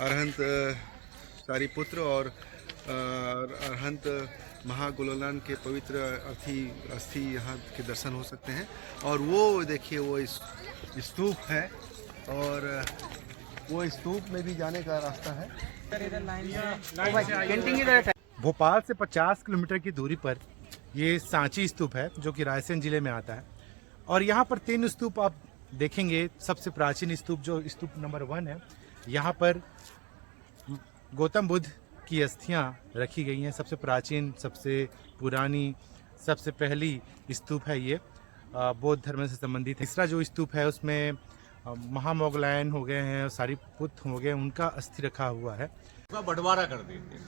अरहंत सारिपुत्र और अरहंत महागुलोलान के पवित्र अस्थि यहाँ के दर्शन हो सकते हैं। और वो देखिए वो स्तूप है, और वो स्तूप में भी जाने का रास्ता है। भोपाल से 50 किलोमीटर की दूरी पर ये सांची स्तूप है, जो कि रायसेन जिले में आता है। और यहाँ पर 3 स्तूप आप देखेंगे। सबसे प्राचीन स्तूप जो स्तूप नंबर 1 है, यहाँ पर गौतम बुद्ध की अस्थियाँ रखी गई हैं। सबसे प्राचीन, सबसे पुरानी, सबसे पहली स्तूप है ये, बौद्ध धर्म से संबंधित है। तीसरा जो स्तूप है उसमें महामोगलायन हो गए हैं, सारिपुत्र हो गए, उनका अस्थि रखा हुआ है। बंटवारा कर देते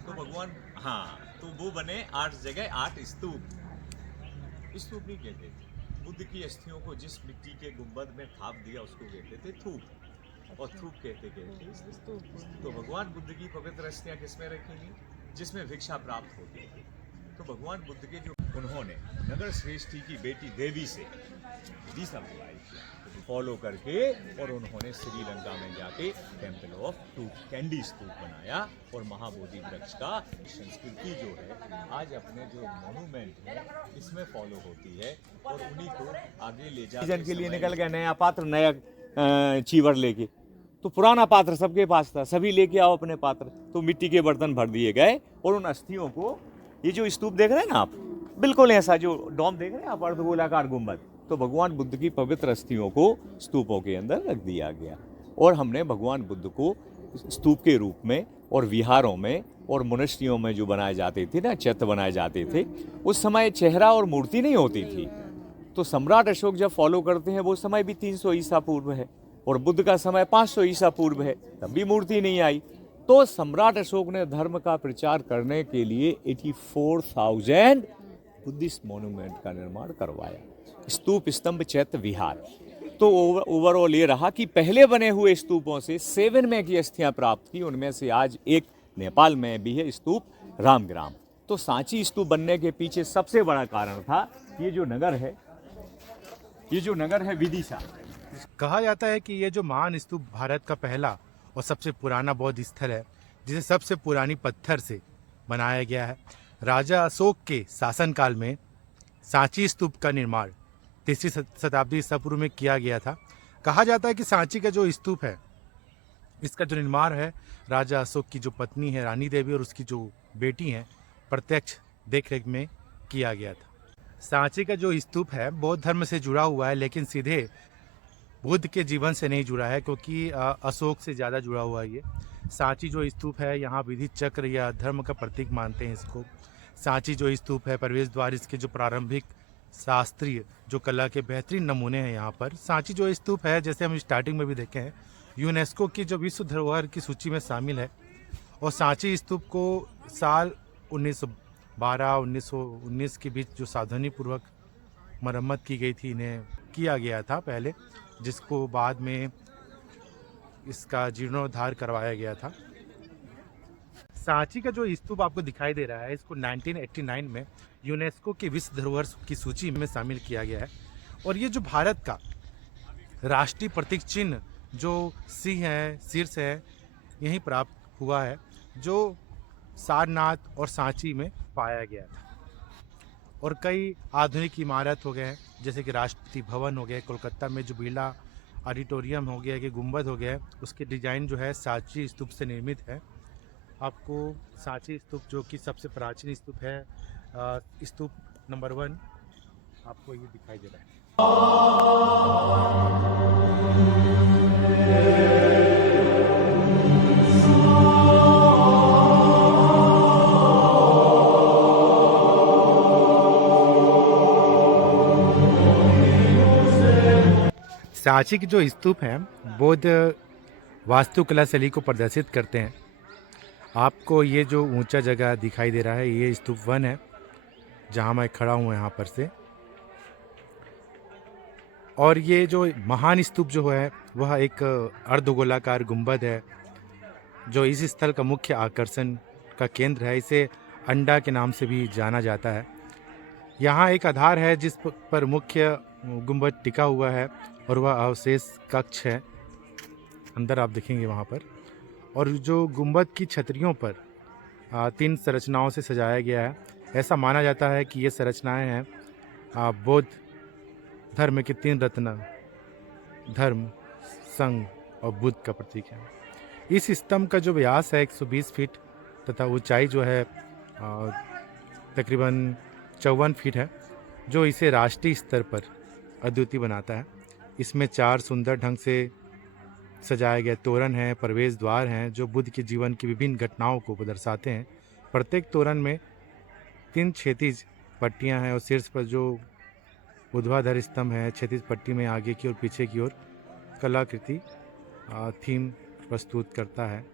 तो भगवान, हाँ, तो वो बने 8 जगह 8 स्तूप। स्तूप नहीं कहते थे, बुद्ध की अस्थियों को जिस मिट्टी के गुंबद में थाप दिया उसको कहते थे थूप, और थूप कहते तो भगवान बुद्ध की पवित्र अस्थियां किसमें रखेंगी? जिसमें भिक्षा प्राप्त होती है। तो भगवान बुद्ध के जो उन्होंने नगर श्रेष्ठी की बेटी देवी से विदिशा बुलाई फॉलो करके, और उन्होंने श्रीलंका में जाके टेम्पल ऑफ कैंडी स्तूप बनाया, और महाबोधि वृक्ष का संस्कृति जो है आज अपने जो मॉन्यूमेंट है इसमें फॉलो होती है, और उन्हीं को आगे ले जाने के लिए निकल गए नया पात्र, नया चीवर लेके। तो पुराना पात्र सबके पास था, सभी लेके आओ अपने पात्र। तो मिट्टी के बर्तन भर दिए गए, और उन अस्थियों को, ये जो स्तूप देख रहे हैं ना आप, बिल्कुल ऐसा जो डोम देख रहे हैं आप, अर्धगोलाकार गुंबद, तो भगवान बुद्ध की पवित्र अस्थियों को स्तूपों के अंदर रख दिया गया। और हमने भगवान बुद्ध को स्तूप के रूप में और विहारों में और मोनेस्ट्रियों में जो बनाए जाते थे ना, चैत्य बनाए जाते थे, उस समय चेहरा और मूर्ति नहीं होती थी। तो सम्राट अशोक जब फॉलो करते हैं वो समय भी 300 ईसा पूर्व है, और बुद्ध का समय 500 ईसा पूर्व है, तब भी मूर्ति नहीं आई। तो सम्राट अशोक ने धर्म का प्रचार करने के लिए 84,000 बुद्धिस्ट मॉन्यूमेंट का निर्माण करवाया, स्तूप, स्तंभ, चैत्य, विहार। तो ओवरऑल ये रहा कि पहले बने हुए स्तूपों से 7 में की अस्थियां प्राप्त की। उनमें से आज एक नेपाल में भी है स्तूप, रामग्राम। तो सांची स्तूप बनने के पीछे सबसे बड़ा कारण था ये जो नगर है विदिशा। कहा जाता है कि ये जो महान स्तूप भारत का पहला और सबसे पुराना बौद्ध स्थल है, जिसे सबसे पुरानी पत्थर से बनाया गया है। राजा अशोक के शासनकाल में सांची स्तूप का निर्माण 3वीं शताब्दी ईसा पूर्व में किया गया था। कहा जाता है कि सांची का जो स्तूप है, इसका जो निर्माण है राजा अशोक की जो पत्नी है रानी देवी और उसकी जो बेटी हैं प्रत्यक्ष देखरेख में किया गया था। सांची का जो स्तूप है बौद्ध धर्म से जुड़ा हुआ है, लेकिन सीधे बुद्ध के जीवन से नहीं जुड़ा है, क्योंकि अशोक से ज़्यादा जुड़ा हुआ है ये। सांची जो स्तूप है, यहाँ विधि चक्र या धर्म का प्रतीक मानते हैं इसको। सांची जो स्तूप है, प्रवेश द्वार इसके जो प्रारंभिक शास्त्रीय जो कला के बेहतरीन नमूने हैं यहाँ पर। सांची जो स्तूप है, जैसे हम स्टार्टिंग में भी देखे हैं, यूनेस्को की जो विश्व धरोहर की सूची में शामिल है। और सांची स्तूप को साल 1912-1919 के बीच जो सावधानीपूर्वक मरम्मत की गई थी, इन्हें किया गया था पहले, जिसको बाद में इसका जीर्णोद्धार करवाया गया था। सांची का जो स्तूप आपको दिखाई दे रहा है, इसको 1989 में यूनेस्को की विश्व धरोहर की सूची में शामिल किया गया है। और ये जो भारत का राष्ट्रीय प्रतीक चिन्ह जो सिंह है, शीर्ष है, यहीं प्राप्त हुआ है, जो सारनाथ और सांची में पाया गया था। और कई आधुनिक इमारत हो गए हैं, जैसे कि राष्ट्रपति भवन हो गया, कोलकाता में जो बिरला ऑडिटोरियम हो गया, कि गुंबद हो गया, उसके डिजाइन जो है सांची स्तूप से निर्मित है। आपको सांची स्तूप जो कि सबसे प्राचीन स्तूप है, स्तूप नंबर 1 आपको ये दिखाई दे रहा है। सांची की जो स्तूप है बौद्ध वास्तुकला शैली को प्रदर्शित करते हैं। आपको ये जो ऊंचा जगह दिखाई दे रहा है, ये स्तूप 1 है, जहां मैं खड़ा हूं यहाँ पर से। और ये जो महान स्तूप जो है वह एक अर्धगोलाकार गुंबद है, जो इस स्थल का मुख्य आकर्षण का केंद्र है। इसे अंडा के नाम से भी जाना जाता है। यहाँ एक आधार है जिस पर मुख्य गुंबद टिका हुआ है, और वह अवशेष कक्ष है, अंदर आप देखेंगे वहाँ पर। और जो गुंबद की छतरियों पर 3 संरचनाओं से सजाया गया है। ऐसा माना जाता है कि ये संरचनाएं हैं बौद्ध धर्म के 3 रत्न धर्म, संघ और बुद्ध का प्रतीक है। इस स्तंभ का जो व्यास है 120 फीट तथा ऊंचाई जो है तकरीबन 54 फीट है, जो इसे राष्ट्रीय स्तर पर अद्वितीय बनाता है। इसमें 4 सुंदर ढंग से सजाए गए तोरण हैं, प्रवेश द्वार हैं, जो बुद्ध के जीवन की विभिन्न घटनाओं को दर्शाते हैं। प्रत्येक तोरण में 3 क्षैतिज पट्टियां हैं और शीर्ष पर जो ऊर्ध्वाधर स्तंभ है, क्षैतिज पट्टी में आगे की और पीछे की ओर कलाकृति थीम प्रस्तुत करता है।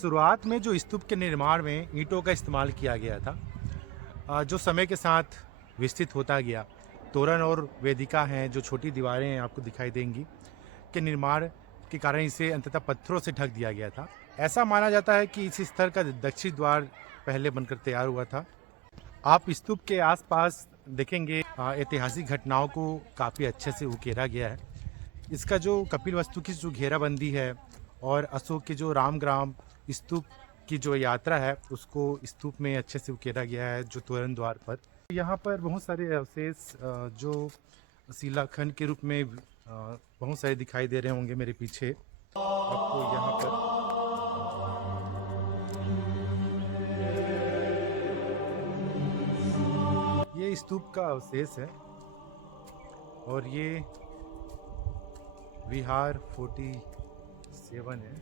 शुरुआत में जो स्तूप के निर्माण में ईंटों का इस्तेमाल किया गया था, जो समय के साथ विकसित होता गया। तोरण और वेदिका हैं, जो छोटी दीवारें हैं आपको दिखाई देंगी, के निर्माण के कारण इसे अंततः पत्थरों से ढक दिया गया था। ऐसा माना जाता है कि इस स्तर का दक्षिण द्वार पहले बनकर तैयार हुआ था। आप स्तूप के आसपास देखेंगे ऐतिहासिक घटनाओं को काफ़ी अच्छे से उकेरा गया है। इसका जो कपिलवस्तु की जो घेराबंदी है और अशोक के जो रामग्राम स्तूप की जो यात्रा है, उसको स्तूप में अच्छे से उकेरा गया है, जो तोरण द्वार पर। यहाँ पर बहुत सारे अवशेष जो शिलाखंड के रूप में बहुत सारे दिखाई दे रहे होंगे मेरे पीछे आपको यहाँ पर। ये स्तूप का अवशेष है और ये विहार 47 है।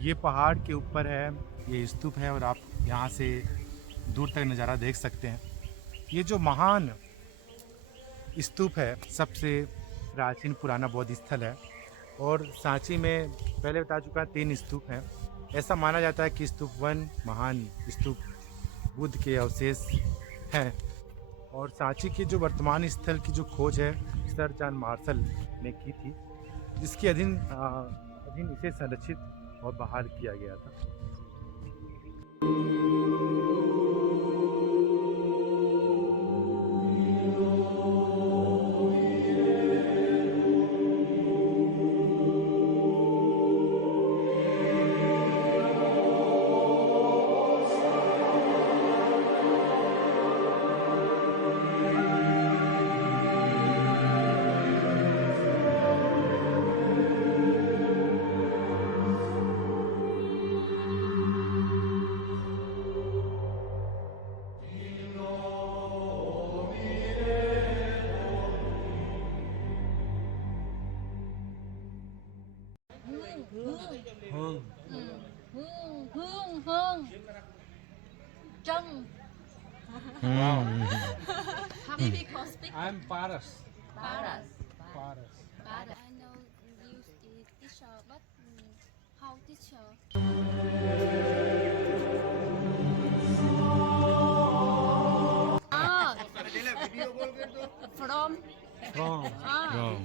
ये पहाड़ के ऊपर है, ये स्तूप है और आप यहाँ से दूर तक नज़ारा देख सकते हैं। ये जो महान स्तूप है सबसे प्राचीन पुराना बौद्ध स्थल है और सांची में पहले बता चुका 3 स्तूप हैं। ऐसा माना जाता है कि स्तूप 1 महान स्तूप बुद्ध के अवशेष हैं और सांची के जो वर्तमान स्थल की जो खोज है सर जॉन मार्शल ने की थी, जिसके अधीन इसे संरक्षित और बहाल किया गया था। Jung. Maybe can speak I'm Paras. Paras. Paras. Paras. I know you is teacher, but how teacher? Ah, from. Ah.